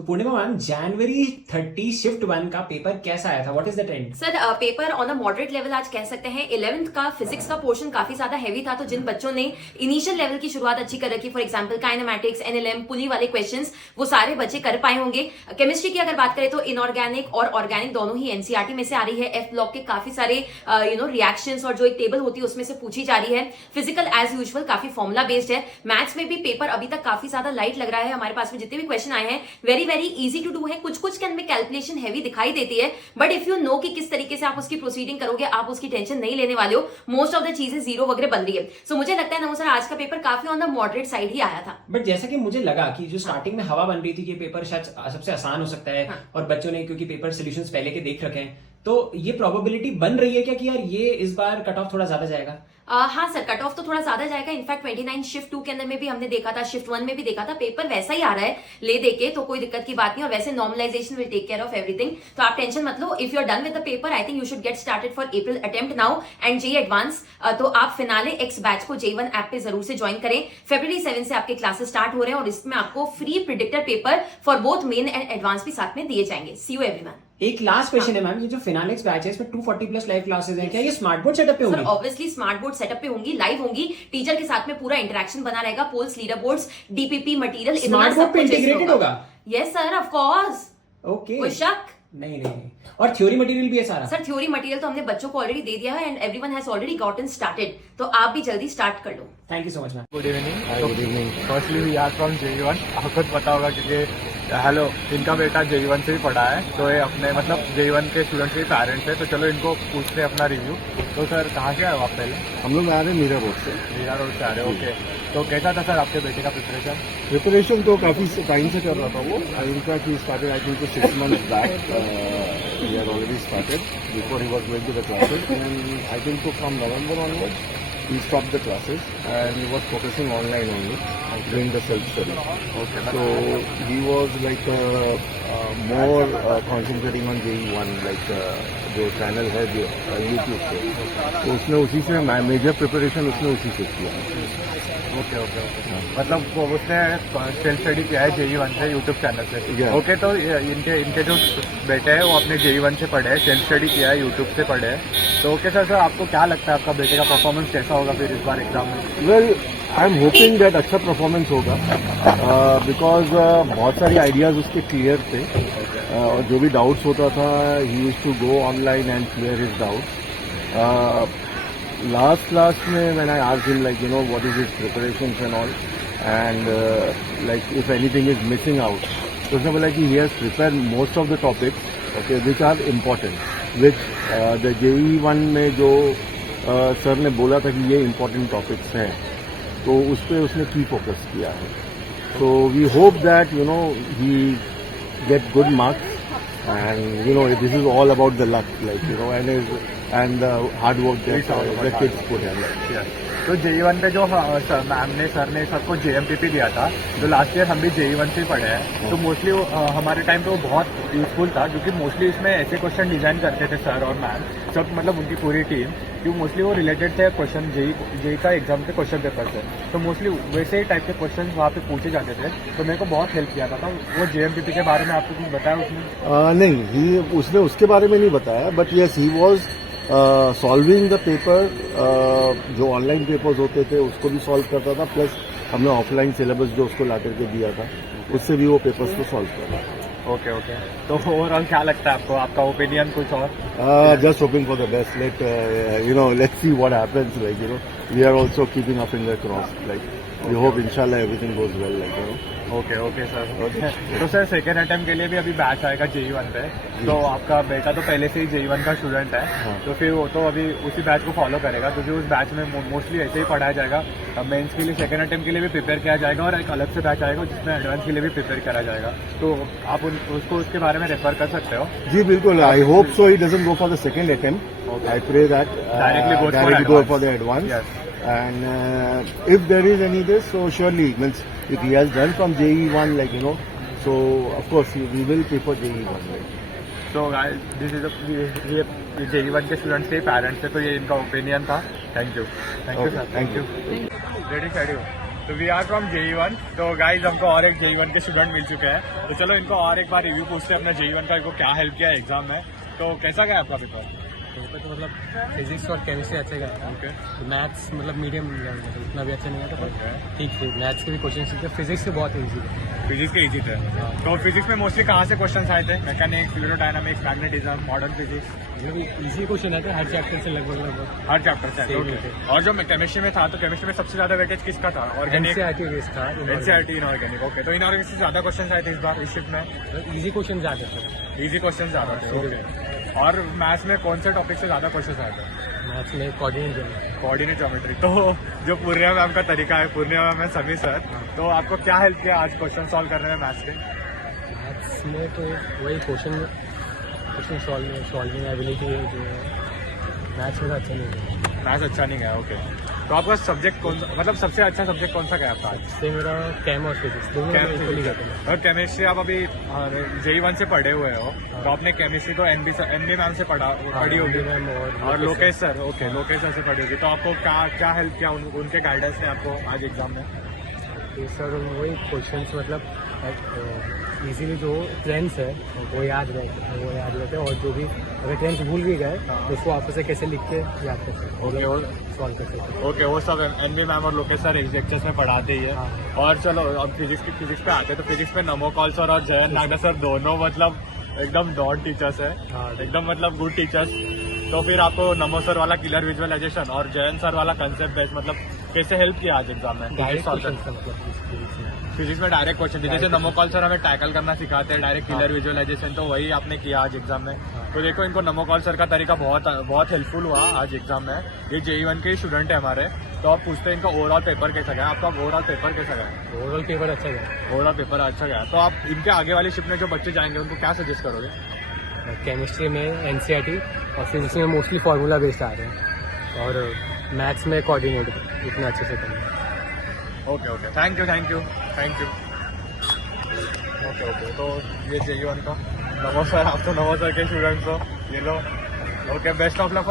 तो पूर्णिमा मैम, जनवरी 30 शिफ्ट 1 का पेपर कैसा आया था? What is the trend? Sir paper on a moderate level आज कह सकते हैं। 11th का फिजिक्स का पोर्शन काफी ज्यादा हैवी था, तो जिन बच्चों ने इनिशियल लेवल की शुरुआत अच्छी कर रखी, फॉर एग्जांपल काइनेमैटिक्स, एनएलएम, पुली वाले क्वेश्चंस, वो सारे बच्चे कर पाए होंगे। केमिस्ट्री की अगर बात करें तो इनऑर्गेनिक और ऑर्गेनिक दोनों ही एनसीईआरटी में से आ रही है। एफ ब्लॉक के काफी सारे रिएक्शंस और जो एक टेबल होती है उसमें से पूछी जा रही है। फिजिकल एज यूजुअल काफी फॉर्मुला बेस्ड है। मैथ्स में भी पेपर अभी तक काफी ज्यादा लाइट लग रहा है। हमारे पास में जितने भी क्वेश्चन आए हैं very very easy to do है। कुछ कुछ के अंदर कैलकुलेशन हैवी दिखाई देती है, बट इफ यू नो कि किस तरीके से आप उसकी प्रोसीडिंग करोगे, आप उसकी टेंशन नहीं लेने वाले हो, मोस्ट ऑफ द चीजें जीरो वगैरह बन रही है। सो मुझे लगता है ना सर, आज का पेपर काफी ऑन द मॉडरेट साइड ही आया था। बट जैसा कि मुझे लगा कि जो स्टार्टिंग में हवा बन रही थी कि पेपर शायद सबसे आसान हो सकता है, और बच्चों ने क्योंकि पेपर सोल्यूशंस पहले के देख रखे हैं, तो ये प्रोबेबिलिटी बन रही है क्या कि यार ये इस बार कट ऑफ थोड़ा ज्यादा जाएगा? हाँ सर, कट ऑफ तो थोड़ा ज्यादा जाएगा। इनफैक्ट 29 शिफ्ट 2 के अंदर में भी हमने देखा था, शिफ्ट 1 में भी देखा था, पेपर वैसा ही आ रहा है ले दे के, तो कोई दिक्कत की बात नहीं। और वैसे normalisation will take care of everything, तो आप टेंशन मत लो। If you are done with the paper, I think you should get started for April attempt now and JEE advance. तो आप फिनाले एक्स बैच को J1 ऐप पे जरूर से ज्वाइन करें। February 7 से आपके क्लासेस स्टार्ट हो रहे हैं और इसमें आपको free predictor paper for both men and advance भी साथ में दिए जाएंगे। सी यू एवरीवन। एक लास्ट क्वेश्चन है मैम, ये जो फिनालेक्स बैच है इसमें 240 प्लस लाइव क्लासेस हैं, क्या ये स्मार्ट बोर्ड सेटअप पे होंगी? Sir obviously smart board setup पे होंगी, लाइव होंगी, टीचर के साथ में पूरा इंटरेक्शन बना रहेगा। Polls, leader boards, DPP material, smart board पे इंटीग्रेटेड होगा? Yes sir, of course. Okay, कोई शक नहीं। और थ्योरी मटेरियल भी है सारा? सर थ्योरी मटेरियल तो हमने बच्चों को ऑलरेडी दे दिया है and everyone has already gotten started, तो आप भी जल्दी स्टार्ट कर लो। Thank you so much ma'am. Good evening. Good evening. Firstly we are from J1। आपको तो पता होगा क्योंकि हेलो, इनका बेटा J1 से ही पढ़ा है, तो ये अपने मतलब J1 के स्टूडेंट्स के पेरेंट्स है, तो चलो इनको पूछते हैं अपना रिव्यू। तो सर कहाँ से आए हो आप? पहले हम लोग आ रहे हैं मीरा रोड से। मीरा रोड से आ रहे हो? ओके। तो कैसा था सर आपके बेटे का प्रिपरेशन तो काफ़ी टाइम से कर रहा था वो। In fact he started I think 6 months back. he had already started before he was going to the classes, and I think so from November onwards he stopped the classes and he was focusing online only, doing the self-study. Okay. So he was like more concentrating on JE1, like जो channel है जो YouTube पे, तो उसने उसी से major preparation उसने उसी से किया। ओके। मतलब वो उसने सेल्फ स्टडी किया है J1 से, यूट्यूब चैनल से। Yeah. ओके। तो इनके जो बेटे हैं वो अपने J1 से पढ़े हैं, सेल्फ स्टडी किया है, यूट्यूब से पढ़े हैं। तो ओके सर, आपको क्या लगता है आपका बेटे का परफॉर्मेंस कैसा होगा फिर इस बार एग्जाम में? Well, I am hoping that अच्छा परफॉर्मेंस होगा, बिकॉज बहुत सारी आइडियाज उसके क्लियर थे, और जो भी डाउट्स होता था he used to go online and clear his doubts. Last class में when I asked him like what is his preparations and all, and like if anything is missing out, तो उसने बोला कि he has prepared most of the topics, okay, which are important, which the JE1 में जो sir ने बोला था कि ये इम्पॉर्टेंट टॉपिक्स हैं, तो उस पर उसने की फोकस किया है। So we hope that he get good marks, and this is all about the luck, like and the hard work that the kids put in. तो J1 पे जो मैम ने सर ने सबको JMPP दिया था, जो लास्ट ईयर हम भी J1 से ही पढ़े हैं, तो मोस्टली हमारे टाइम पे वो बहुत यूजफुल था, क्योंकि मोस्टली इसमें ऐसे क्वेश्चन डिजाइन करते थे सर और मैम सब, मतलब उनकी पूरी टीम, क्योंकि मोस्टली वो रिलेटेड थे क्वेश्चन जेई का एग्जाम के क्वेश्चन पेपर से, तो मोस्टली वैसे ही टाइप के क्वेश्चन वहाँ पे पूछे जाते थे, तो मेरे को बहुत हेल्प किया था। वो JMPP के बारे में आपको कुछ बताया उसने? नहीं, उसने उसके बारे में नहीं बताया, but yes he was solving the paper. जो ऑनलाइन पेपर्स होते थे उसको भी सॉल्व करता था, प्लस हमने ऑफलाइन सिलेबस जो उसको ला करके दिया था उससे भी वो पेपर्स को सॉल्व कर रहा था। ओके। तो ओवरऑल क्या लगता है आपको, आपका ओपिनियन कुछ और? Just hoping for the best. Let's see what happens. We are also keeping our finger crossed. We hope, inshallah, everything goes well. Okay sir. तो सर सेकेंड अटेम्प्ट के लिए भी अभी बैच आएगा J1 पे, तो आपका बेटा तो पहले से ही J1 का स्टूडेंट है, हाँ। तो फिर वो तो अभी उसी बैच को फॉलो करेगा, तो जो उस बैच में मोस्टली ऐसे ही पढ़ाया जाएगा। मेंस के लिए सेकेंड अटेम्प्ट के लिए भी प्रिपेयर किया जाएगा, और एक अलग से बैच आएगा जिसमें एडवांस के लिए भी प्रिपेयर करा जाएगा, तो आप उसको उसके बारे में रेफर कर सकते हो। जी बिल्कुल, I hope so he doesn't go for the second attempt. I pray that directly go for the advance, and if there is any this, so surely means if he has done from JE1, so of course we will prefer JE1. तो this is ये J1 के students के parents है, तो ये इनका opinion था। Thank you sir. Thank you. Ready schedule तो वी आर फ्रॉम JE1। तो गाइज हमको और एक JE1 के स्टूडेंट मिल चुके हैं, तो चलो इनको और एक बार रिव्यू पूछते हैं अपना JE1 का, इनको क्या हेल्प किया एग्जाम में। तो कैसा गया आपका पेपर? तो मतलब फिजिक्स और केमिस्ट्री अच्छे गया था। ओके। मैथ्स मतलब मीडियम लेवल में, उतना भी अच्छा नहीं था, पर ठीक थे। मैथ्स के भी क्वेश्चन थे, फिजिक्स के बहुत ईजी थे। फिजिक्स के इजी थे। तो फिजिक्स में मोस्टली कहाँ से क्वेश्चन आए थे? Mechanics, fluid dynamics, magnetism, modern physics? मतलब ईजी क्वेश्चन आते हर चैप्टर से लगभग हर चैप्टर से। Same okay. थे। और जो केमिस्ट्री में था, तो केमिस्ट्री में सबसे ज्यादा वेटेज किसका था? ऑर्गेनिक, NCERT बेस्ड था। NCERT, inorganic. ओके, तो इनऑर्गेनिक से ज्यादा क्वेश्चन आए थे इस बार इस शिफ्ट में? ईजी क्वेश्चन आते थे। इजी क्वेश्चन ज्यादा थे। ओके। और मैथ्स में कौन से टॉपिक से ज्यादा क्वेश्चन आए थे? मैथ्स में कोऑर्डिनेट ज्योमेट्री। तो जो पूर्णिया मैम का तरीका है, पूर्णिया मैम है सभी सर, तो आपको क्या हेल्प किया आज क्वेश्चन सॉल्व करने में मैथ्स के? मैथ्स में तो वही क्वेश्चन सॉल्विंग एबिलिटी है जो मैथ्स में अच्छा नहीं है। मैथ्स अच्छा नहीं गया। ओके। तो आपका सब्जेक्ट कौन सा, मतलब सबसे अच्छा सब्जेक्ट कौन सा गया आपका आज? इससे मेरा केम और फिजिक्स दोनों में इक्वली गए थे। और केमिस्ट्री आप अभी JE1 से पढ़े हुए हो, तो आपने केमिस्ट्री तो एनबी मैम से पढ़ी होगी मैम और Lokesh sir. Okay, Lokesh sir से पढ़ी होगी। तो आपको क्या हेल्प किया उनके गाइडेंस ने आपको आज एग्जाम में? तो सर वही क्वेश्चंस मतलब इजीली जो ट्रेंड्स है वो याद रहते और जो भी अगर ट्रेंड्स भूल भी गए तो उसको आपस से कैसे लिख के याद कर सकते ओके, सॉल्व कर सकते। ओके, वो सब एनबी मैम और लोकेश सर लेक्चर्स में पढ़ाते ही है। हाँ। और चलो अब फिजिक्स पे आते हैं। तो फिजिक्स पे नमोकॉल सर और जयन नागदा सर दोनों मतलब एकदम डॉन टीचर्स है, हाँ। एकदम मतलब गुड टीचर्स। तो फिर आपको नमो सर वाला क्लियर विजुअलाइजेशन और जयन सर वाला कंसेप्ट बेस्ड मतलब कैसे हेल्प किया आज एग्जाम में? डायरेक्ट क्वेश्चन का मतलब फिजिक्स में डायरेक्ट क्वेश्चन, जैसे नमोकॉल सर हमें टैकल करना सिखाते हैं, डायरेक्ट क्लियर विजुअलाइजेशन, तो वही आपने किया आज एग्जाम में। तो देखो इनको नमोकॉल सर का तरीका बहुत हेल्पफुल हुआ आज एग्जाम में। ये JE1 के स्टूडेंट है हमारे, तो आप पूछते हैं इनका ओवरऑल पेपर कैसा गया? आपका ओवरऑल पेपर कैसा गया? ओवरऑल पेपर अच्छा गया। ओवरऑल पेपर अच्छा गया। तो आप इनके आगे वाली शिफ्ट में जो बच्चे जाएंगे उनको क्या सजेस्ट करोगे? केमिस्ट्री में NCERT और फिजिक्स में मोस्टली फार्मूला बेस्ड आ रहे हैं और मैथ्स में कोऑर्डिनेट इतना अच्छे से करना। Okay, thank you. ओके, तो ये JE1 का नमो सर, आप तो नमो सर के स्टूडेंट्स हो, ये लो। Okay, best of luck.